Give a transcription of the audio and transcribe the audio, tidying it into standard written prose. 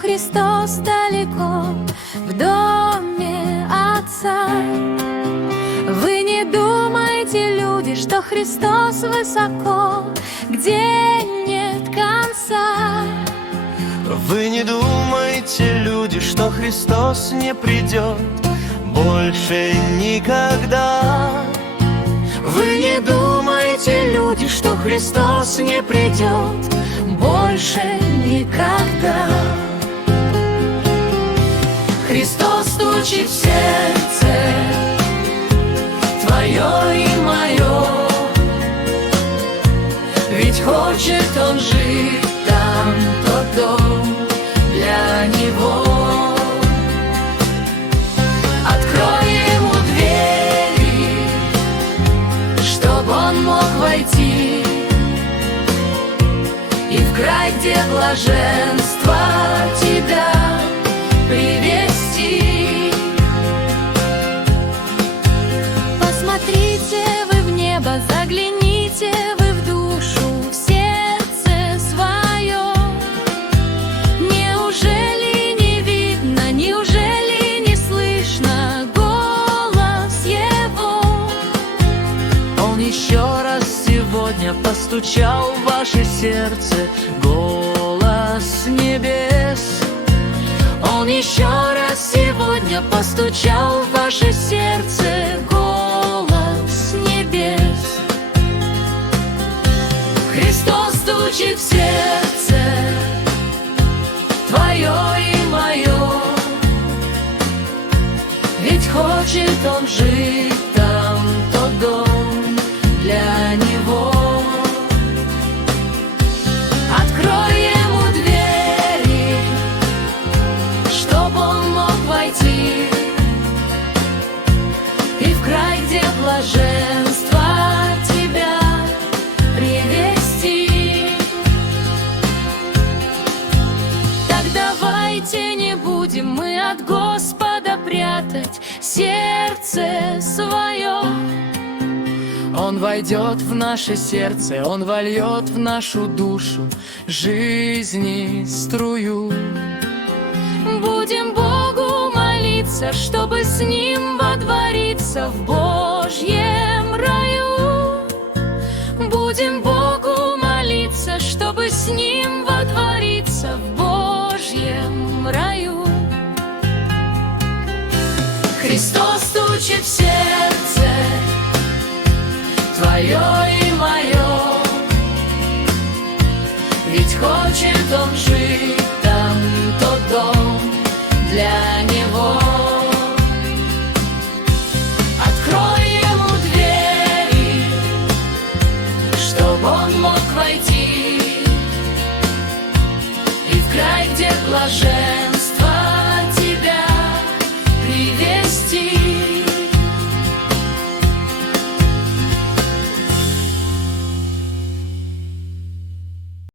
Христос далеко в доме Отца. Вы не думайте, люди, что Христос высоко, где нет конца. Вы не думайте, люди, что Христос не придет больше никогда. Вы не думайте, люди, что Христос не придет больше никогда. Христос стучит в сердце твое и мое, ведь хочет Он жить там, тот дом для Него. Открой Ему двери, чтобы Он мог войти и в край, где блаженство, тебя привести. Посмотрите вы в небо, загляните вы в душу, в сердце свое. Неужели не видно, неужели не слышно голос Его? Он еще раз сегодня постучал в ваше сердце, голос небес. Он еще раз сегодня постучал в ваше сердце, голос небес. Христос стучит в сердце твое и мое, ведь хочет Он жить там, тот дом для Него. Открой Ему двери, чтобы Он мог войти и в край, где блаженство, тебя привести. Так давайте не будем мы от Господа прятать сердце свое. Он войдет в наше сердце, Он вольет в нашу душу жизни струю. Будем Богу молиться, чтобы с Ним водвориться в Божьем раю. Будем Богу молиться, чтобы с Ним водвориться в Божьем раю. Христос стучит в сердце твое и мое, ведь хочет Он жить там, тот дом для